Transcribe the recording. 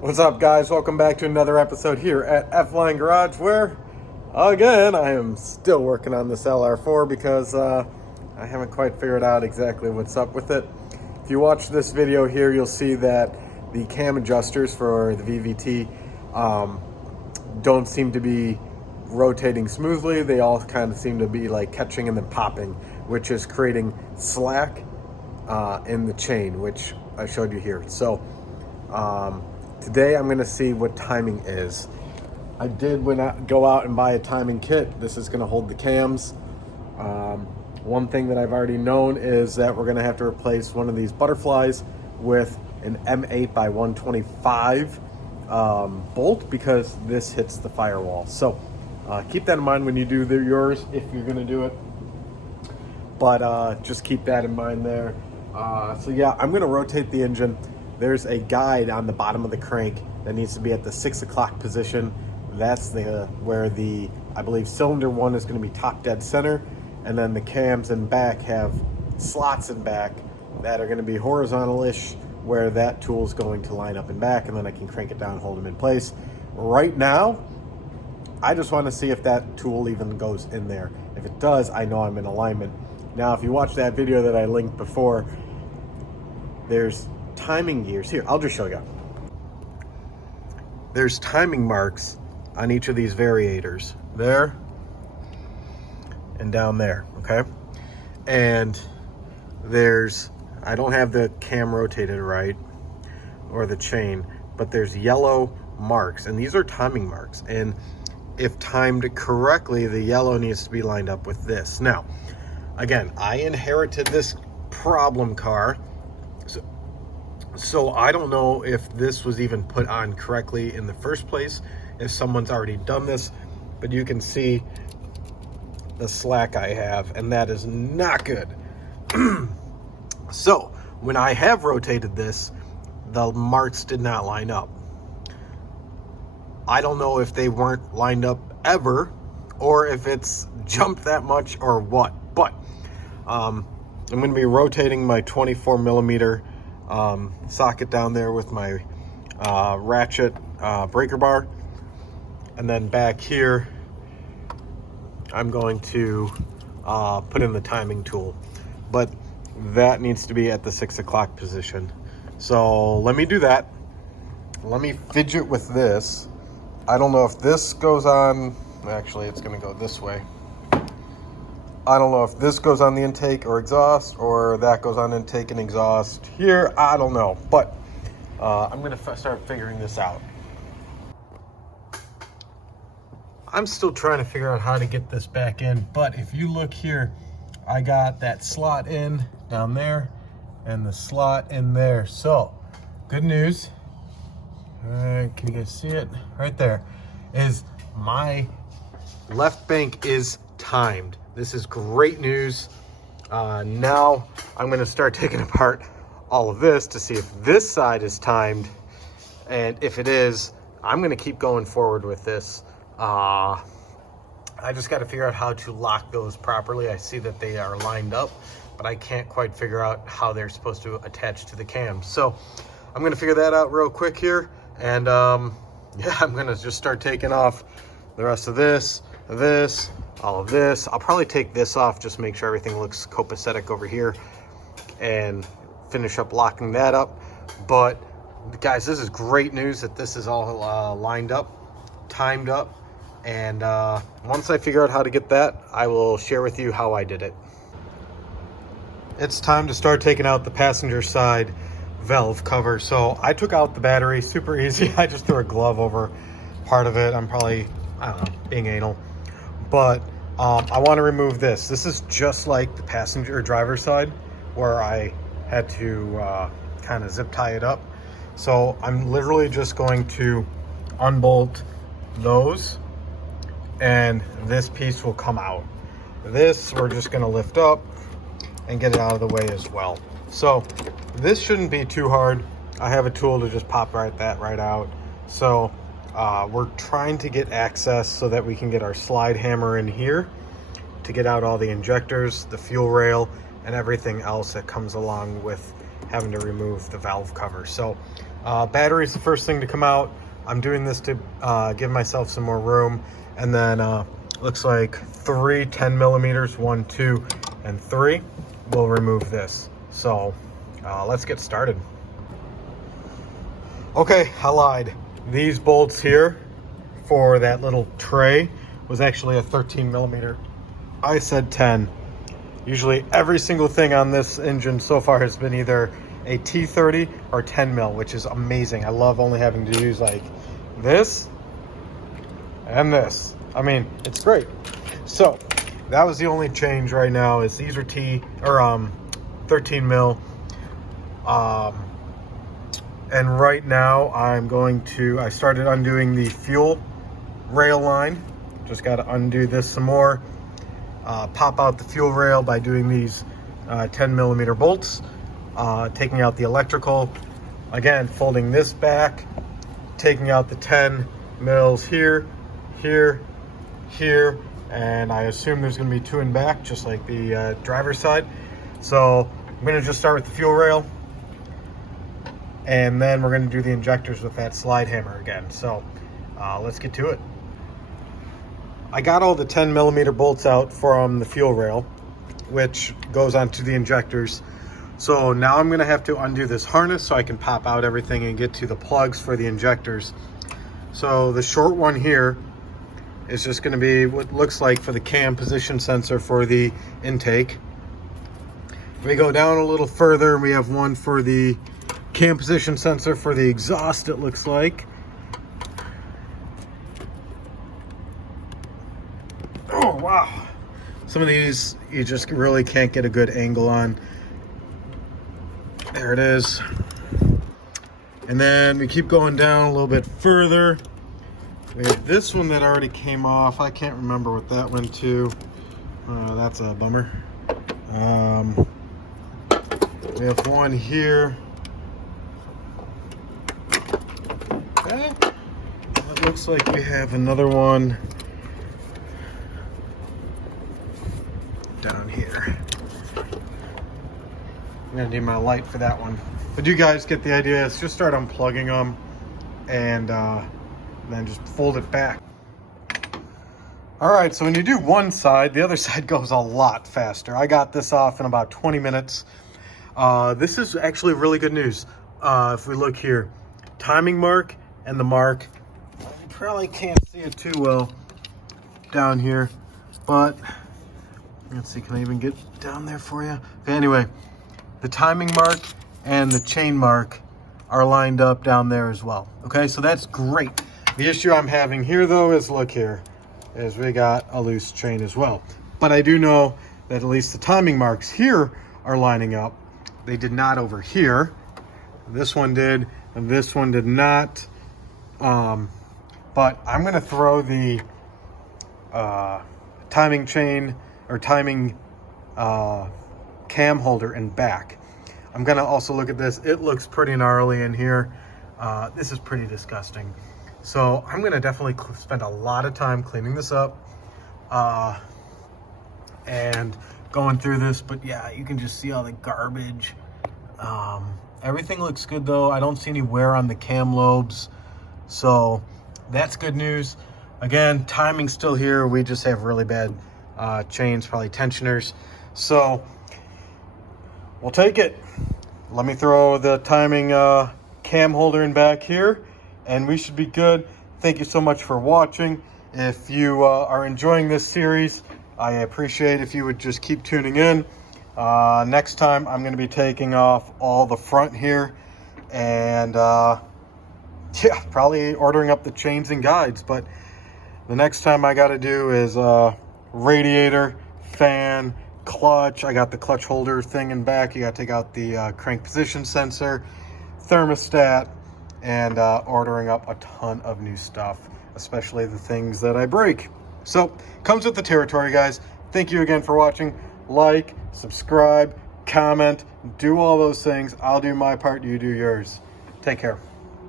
What's up, guys? Welcome back to another episode here at F-Line Garage, where, again, I am still working on this LR4 because I haven't quite figured out exactly what's up with it. If you watch this video here, you'll see that the cam adjusters for the VVT don't seem to be rotating smoothly. They all kind of seem to be like catching and then popping, which is creating slack in the chain, which I showed you here. So today I'm going to see what timing is. I did go out and buy a timing kit. This is going to hold the cams. One thing that I've already known is that we're going to have to replace one of these butterflies with an M8 by 125 bolt because this hits the firewall. So keep that in mind when you do yours, if you're going to do it. But just keep that in mind there. So yeah, I'm going to rotate the engine. There's a guide on the bottom of the crank that needs to be at the 6 o'clock position. That's where the, I believe, cylinder one is going to be top dead center, and then the cams in back have slots in back that are going to be horizontal-ish, where that tool is going to line up in back, and then I can crank it down, hold them in place. Right now, I just want to see if that tool even goes in there. If it does, I know I'm in alignment. Now, if you watch that video that I linked before, there's timing gears. Here, I'll just show you. There's timing marks on each of these variators. There and down there, okay? And there's, I don't have the cam rotated right, or the chain, but there's yellow marks, and these are timing marks. And if timed correctly, the yellow needs to be lined up with this. Now, again, I inherited this problem car, so I don't know if this was even put on correctly in the first place, if someone's already done this, but you can see the slack I have, and that is not good. So when I have rotated this, the marks did not line up. I don't know if they weren't lined up ever, or if it's jumped that much or what, but I'm going to be rotating my 24 millimeter socket down there with my ratchet breaker bar, and then back here I'm going to put in the timing tool, but that needs to be at the 6 o'clock position. So let me do that. Let me fidget with this. I don't know if this goes on, actually it's going to go this way. I don't know if this goes on the intake or exhaust, or that goes on intake and exhaust here. I don't know, but I'm going to start figuring this out. I'm still trying to figure out how to get this back in, but if you look here, I got that slot in down there and the slot in there. So good news. Can you guys see it? Right there is my left bank is timed. This is great news. Now I'm going to start taking apart all of this to see if this side is timed, and if it is, I'm going to keep going forward with this. I just got to figure out how to lock those properly. I see that they are lined up, but I can't quite figure out how they're supposed to attach to the cam. So I'm going to figure that out real quick here, and yeah, I'm going to just start taking off the rest of this, all of this. I'll probably take this off, just make sure everything looks copacetic over here, and finish up locking that up. But guys, this is great news that this is all lined up, timed up, and once I figure out how to get that, I will share with you how I did it. It's time to start taking out the passenger side valve cover. So I took out the battery, super easy. I just threw a glove over part of it. I'm probably, I don't know, being anal. But I want to remove this. This is just like the passenger or driver side, where I had to kind of zip tie it up. So I'm literally just going to unbolt those, and this piece will come out. This we're just going to lift up and get it out of the way as well. So this shouldn't be too hard. I have a tool to just pop that right out. So we're trying to get access so that we can get our slide hammer in here to get out all the injectors, the fuel rail, and everything else that comes along with having to remove the valve cover. So Battery's the first thing to come out. I'm doing this to give myself some more room. And then looks like 3 10 millimeters, 1, 2, and 3 will remove this. So let's get started. Okay, I lied. These bolts here for that little tray was actually a 13 millimeter. I said 10. Usually every single thing on this engine so far has been either a T30 or 10 mil, which is amazing. I love only having to use like this and this. I mean, it's great. So that was the only change right now, is these are 13 mil. And right now I started undoing the fuel rail line. Just got to undo this some more. Pop out the fuel rail by doing these 10 millimeter bolts. Taking out the electrical, again folding this back, taking out the 10 mils here, here, here, and I assume there's going to be 2 in back, just like the driver's side. So I'm going to just start with the fuel rail, and then we're going to do the injectors with that slide hammer again. So let's get to it. I got all the 10 millimeter bolts out from the fuel rail, which goes onto the injectors. So now I'm going to have to undo this harness so I can pop out everything and get to the plugs for the injectors. So the short one here is just going to be what looks like for the cam position sensor for the intake. We go down a little further, we have one for the cam position sensor for the exhaust, it looks like. Oh wow, some of these you just really can't get a good angle on. There it is. And then we keep going down a little bit further. We have this one that already came off. I can't remember what that went to. That's a bummer. We have one here. Okay. It looks like we have another one down here. I'm gonna need my light for that one. But you guys get the idea. Let's just start unplugging them and then just fold it back. All right, so when you do one side, the other side goes a lot faster. I got this off in about 20 minutes. This is actually really good news. If we look here, timing mark and the mark, you probably can't see it too well down here, but let's see, can I even get down there for you? Okay, anyway, the timing mark and the chain mark are lined up down there as well. Okay, so that's great. The issue I'm having here though is, look here, is we got a loose chain as well. But I do know that at least the timing marks here are lining up. They did not over here. This one did, and this one did not. But I'm gonna throw the timing chain or timing cam holder in back. I'm gonna also look at this. It looks pretty gnarly in here. This is pretty disgusting. So I'm gonna definitely spend a lot of time cleaning this up and going through this. But yeah, you can just see all the garbage. Everything looks good though. I don't see any wear on the cam lobes. So that's good news. Again, timing's still here. We just have really bad chains, probably tensioners. So we'll take it. Let me throw the timing cam holder in back here and we should be good. Thank you so much for watching. If you are enjoying this series, I appreciate if you would just keep tuning in. Next time I'm going to be taking off all the front here and yeah, probably ordering up the chains and guides. But the next time I got to do is radiator, fan, clutch. I got the clutch holder thing in back. You got to take out the crank position sensor, thermostat, and ordering up a ton of new stuff, especially the things that I break. So comes with the territory, guys. Thank you again for watching. Like, subscribe, comment, do all those things. I'll do my part, you do yours. Take care.